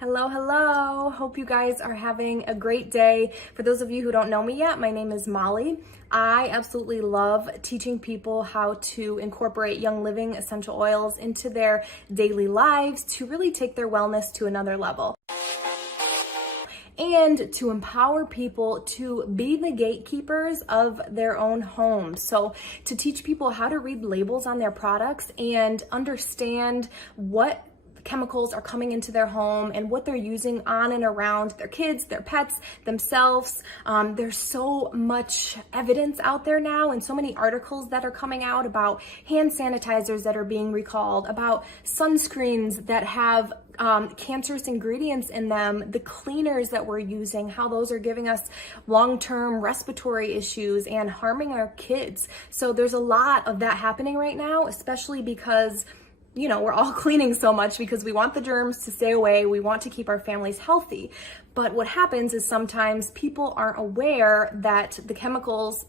Hello, hello. Hope you guys are having a great day. For those of you who don't know me yet, my name is Molly. I absolutely love teaching people how to incorporate Young Living essential oils into their daily lives to really take their wellness to another level and to empower people to be the gatekeepers of their own homes. So to teach people how to read labels on their products and understand what chemicals are coming into their home and what they're using on and around their kids, their pets, themselves. There's so much evidence out there now and so many articles that are coming out about hand sanitizers that are being recalled, about sunscreens that have cancerous ingredients in them, the cleaners that we're using, how those are giving us long-term respiratory issues and harming our kids. So there's a lot of that happening right now, especially because we're all cleaning so much because we want the germs to stay away. We want to keep our families healthy. But what happens is sometimes people aren't aware that the chemicals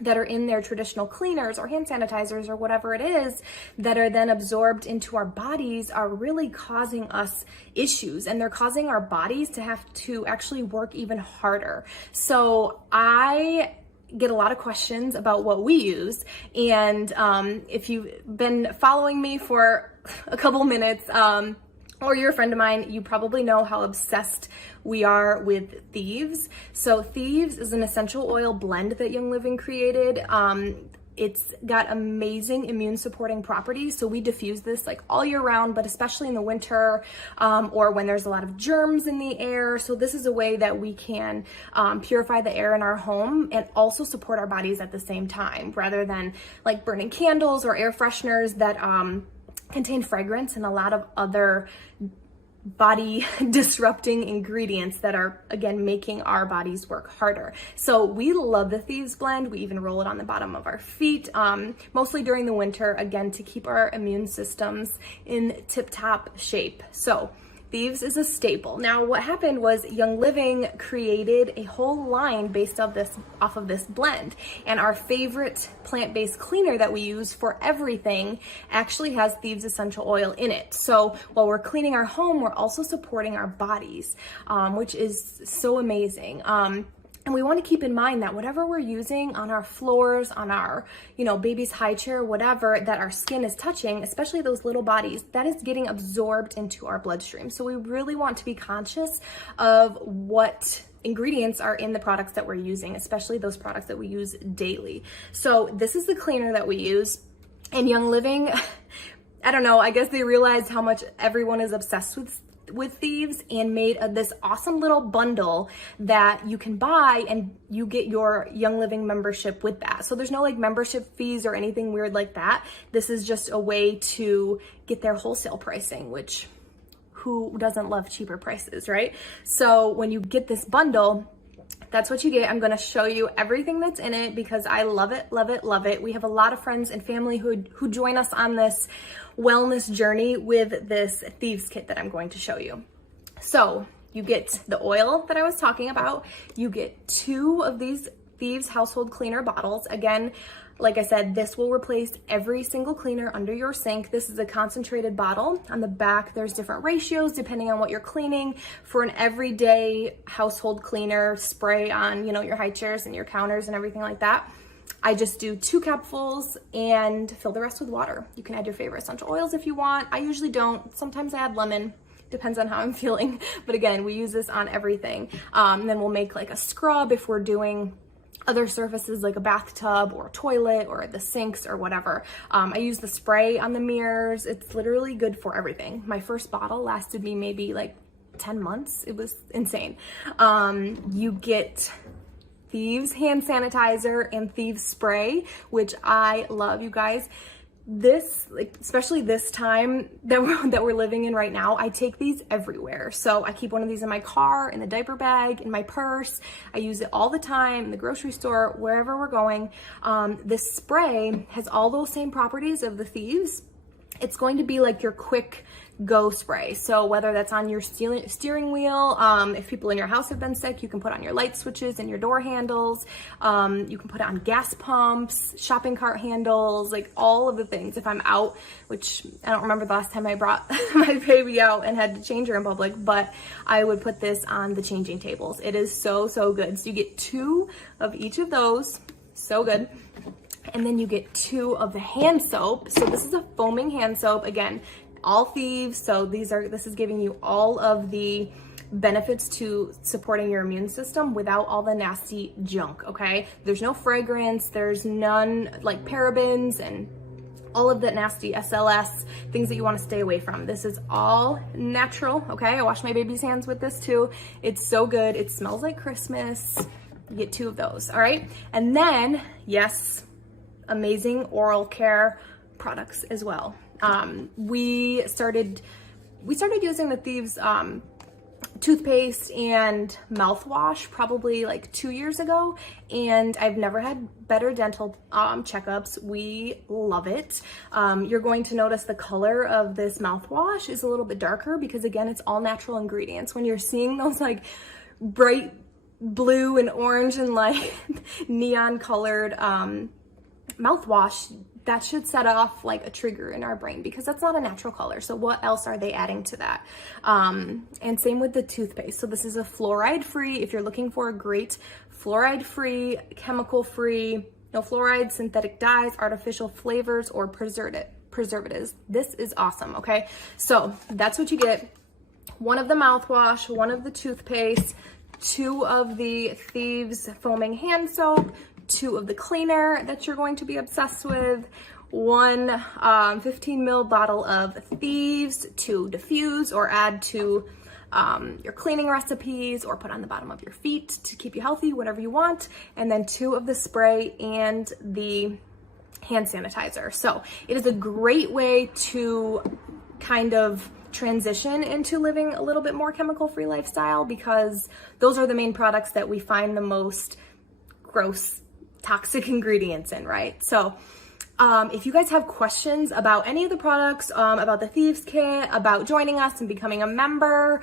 that are in their traditional cleaners or hand sanitizers or whatever it is that are then absorbed into our bodies are really causing us issues, and they're causing our bodies to have to actually work even harder. So I get a lot of questions about what we use, and if you've been following me for a couple minutes or you're a friend of mine, you probably know how obsessed we are with Thieves. So Thieves is an essential oil blend that Young Living created. It's got amazing immune supporting properties. So we diffuse this like all year round, but especially in the winter or when there's a lot of germs in the air. So this is a way that we can purify the air in our home and also support our bodies at the same time, rather than like burning candles or air fresheners that contain fragrance and a lot of other body disrupting ingredients that are, again, making our bodies work harder. So we love the Thieves blend. We even roll it on the bottom of our feet, mostly during the winter, again, to keep our immune systems in tip-top shape. So Thieves is a staple. Now, what happened was Young Living created a whole line based off of this blend, and our favorite plant-based cleaner that we use for everything actually has Thieves essential oil in it. So while we're cleaning our home, we're also supporting our bodies, which is so amazing. And we want to keep in mind that whatever we're using on our floors, on our, baby's high chair, whatever that our skin is touching, especially those little bodies, that is getting absorbed into our bloodstream. So we really want to be conscious of what ingredients are in the products that we're using, especially those products that we use daily. So this is the cleaner that we use. And Young Living, I don't know, I guess they realized how much everyone is obsessed with Thieves and made this awesome little bundle that you can buy, and you get your Young Living membership with that. So there's no like membership fees or anything weird like that. This is just a way to get their wholesale pricing, which who doesn't love cheaper prices, right? So when you get this bundle, that's what you get. I'm going to show you everything that's in it because I love it, love it, love it. We have a lot of friends and family who join us on this wellness journey with this Thieves Kit that I'm going to show you. So you get the oil that I was talking about. You get 2 of these Thieves Household Cleaner bottles. Again, like I said, this will replace every single cleaner under your sink. This is a concentrated bottle. On the back, there's different ratios depending on what you're cleaning. For an everyday household cleaner, spray on, your high chairs and your counters and everything like that, I just do 2 cupfuls and fill the rest with water. You can add your favorite essential oils if you want. I usually don't. Sometimes I add lemon. Depends on how I'm feeling. But again, we use this on everything. And then we'll make like a scrub if we're doing other surfaces like a bathtub or a toilet or the sinks or whatever. I use the spray on the mirrors. It's literally good for everything. My first bottle lasted me maybe like 10 months. It was insane. You get Thieves hand sanitizer and Thieves spray, which I love, you guys. This, like, especially this time that we're living in right now, I take these everywhere. So I keep one of these in my car, in the diaper bag, in my purse. I use it all the time in the grocery store, wherever we're going. This spray has all those same properties of the Thieves. It's going to be like your quick go spray. So whether that's on your steering wheel, if people in your house have been sick, you can put on your light switches and your door handles. You can put it on gas pumps, shopping cart handles, like all of the things. If I'm out, which I don't remember the last time I brought my baby out and had to change her in public, but I would put this on the changing tables. It is so, so good. So you get 2 of each of those. So good. And then you get 2 of the hand soap. So this is a foaming hand soap. Again, all Thieves. So this is giving you all of the benefits to supporting your immune system without all the nasty junk, okay? There's no fragrance, there's none like parabens and all of that nasty SLS, things that you want to stay away from. This is all natural, okay? I wash my baby's hands with this too. It's so good. It smells like Christmas. You get 2 of those, all right? And then, yes, amazing oral care products as well. We started using the Thieves toothpaste and mouthwash probably like 2 years ago, and I've never had better dental checkups. We love it. You're going to notice the color of this mouthwash is a little bit darker because, again, it's all natural ingredients. When you're seeing those like bright blue and orange and like neon colored mouthwash, that should set off like a trigger in our brain because that's not a natural color. So what else are they adding to that? And same with the toothpaste. So this is a fluoride free. If you're looking for a great fluoride free, chemical free, no fluoride, synthetic dyes, artificial flavors, or preservatives, this is awesome. Okay. So that's what you get. 1 of the mouthwash, 1 of the toothpaste, 2 of the Thieves foaming hand soap, 2 of the cleaner that you're going to be obsessed with, 1 15 ml bottle of Thieves to diffuse or add to your cleaning recipes or put on the bottom of your feet to keep you healthy, whatever you want, and then 2 of the spray and the hand sanitizer. So it is a great way to kind of transition into living a little bit more chemical-free lifestyle because those are the main products that we find the most gross toxic ingredients in, right? So if you guys have questions about any of the products, about the Thieves Kit, about joining us and becoming a member,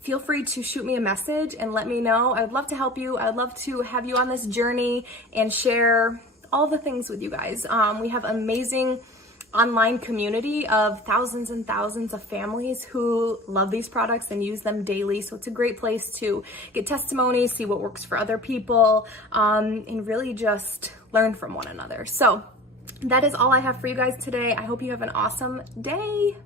feel free to shoot me a message and let me know. I would love to help you. I'd love to have you on this journey and share all the things with you guys. We have amazing online community of thousands and thousands of families who love these products and use them daily. So it's a great place to get testimonies, see what works for other people, and really just learn from one another. So that is all I have for you guys today. I hope you have an awesome day.